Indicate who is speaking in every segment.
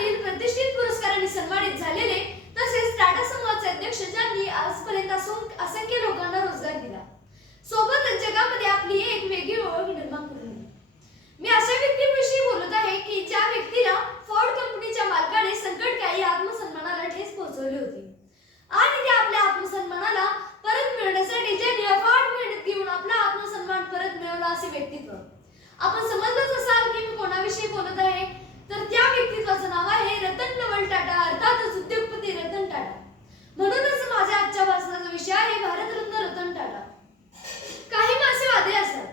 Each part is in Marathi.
Speaker 1: दीर्घ हुशार हे भारतरत्न रतन टाटा. काही मासे वादे असतात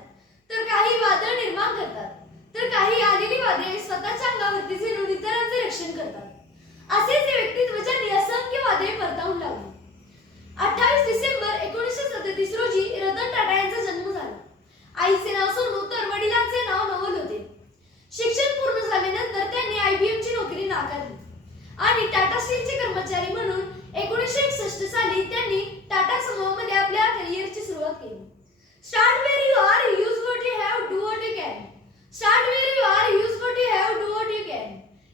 Speaker 1: तर काही वादळ निर्माण करतात तर काही आलेली वादे स्वतःच्या अंगावरती झेलून इतरांचे रक्षण करतात. असेच हे व्यक्तित्व ज्यांनी असंख्य वादळे परतावून लावले. talking. Start where you are, use what you have, do what you can. Start where you are, use what you have, do what you can.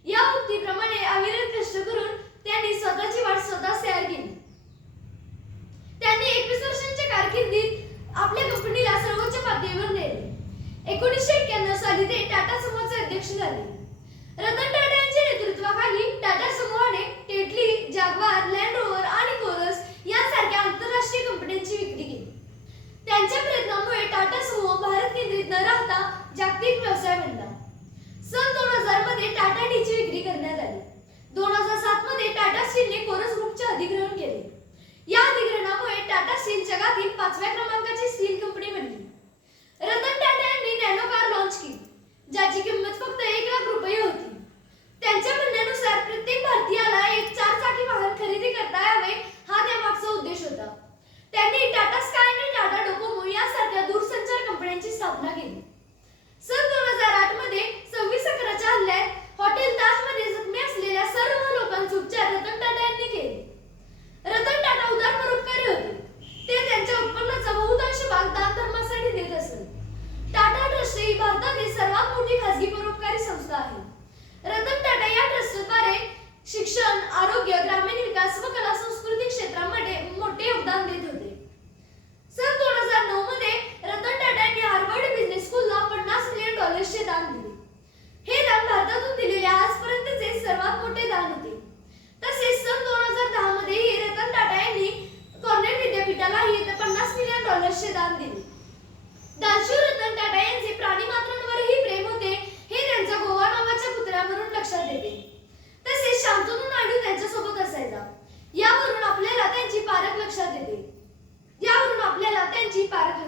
Speaker 1: या उक्तीप्रमाणे अविरत कष्ट करून त्यांनी स्वतःची वाट स्वतः तयार केली त्यांनी एकवीस वर्षांच्या कारकिर्दीत आपल्या कंपनीला सर्वोच्च पातळीवर नेले एकोणीसशे एक्क्याण्णव साली ते टाटा समूहाचे अध्यक्ष झाले रतन टाटा यांच्या नेतृत्वाखाली जागतिक व्यवसाय बनला सन दोन हजारमध्ये टाटा टीची विक्री करण्यात आली. दोन हजार सात मध्ये डॉलर्सचे दान दिले. दानशूर टाटा यांचे प्राणी मात्रांवरही प्रेम होते हे त्यांच्या गोवा नावाच्या पुतळ्यावरून लक्षात येते. तसेच शांतनू नायडू त्यांच्यासोबत असायचा. यावरून आपल्याला त्यांची पारख लक्षात येते. यावरून आपल्याला त्यांची पारख